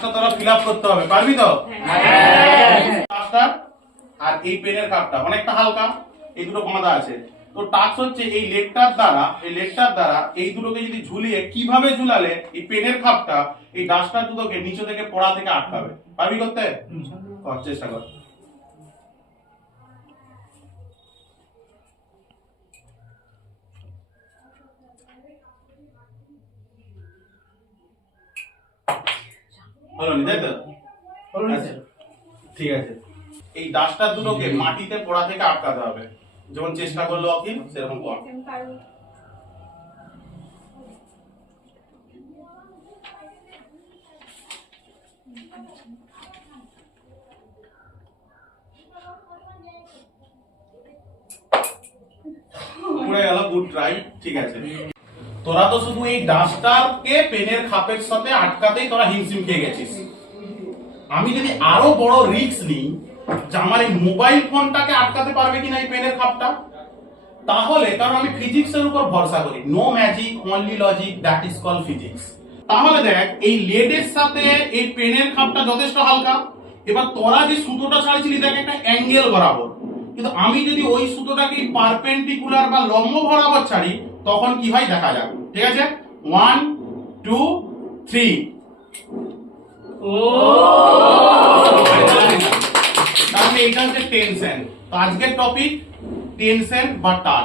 ডাস্টটা তোরা fill up করতে হবে, পারবি তো? ডাস্টার আর এই পেনের কাপটা অনেকটা হালকা, এই দুটো বাঁধা আছে। তো টাস্ক হচ্ছে এই লেগটার দ্বারা এই দুটোকে যদি ঝুলিয়ে কিভাবে ঝুলালে এই পেনের কাপটা এই ডাস্টার দুটোকে নিচে থেকে পড়া থেকে আটকাবে, পারবি করতে? কর, চেষ্টা কর। হলো নি, তাই তো? আচ্ছা, ঠিক আছে। এই ডাস্টার দুটোকে মাটিতে পড়া থেকে আটকাতে হবে, যেমন চেষ্টা করলো অকিল সেরকম কর। পড়ে গেল, গুড ট্রাই, ঠিক আছে। তোরা তো শুধু এই ডাস্টারকে পেনের খাপের সাথে আটকাতেই তোরা হিমশিম খেয়ে গেছিস। আমি যদি আরো বড় রিস্ক নিই যে আমার এই মোবাইল ফোনটাকে আটকাতে পারবে কিনা এই পেনের খাপটা, তাহলে, কারণ আমি ফিজিক্সের উপর ভরসা করি, no magic only logic, that is call physics. তাহলে দেখ, এই লেডের সাথে এই পেনের খাপটা যথেষ্ট হালকা। এবার তোরা যে সুতোটা ছাড়ছিলি দেখ একটা অ্যাঙ্গেল বরাবর, কিন্তু আমি যদি ওই সুতোটাকে পারপেন্ডিকুলার বা লম্ব বরাবর ছাড়ি তখন কি হয় দেখা যাক, ঠিক আছে? 1 2 3। তাহলে এটা হচ্ছে টেনশন। তো আজকের টপিক টেনশন বা টান।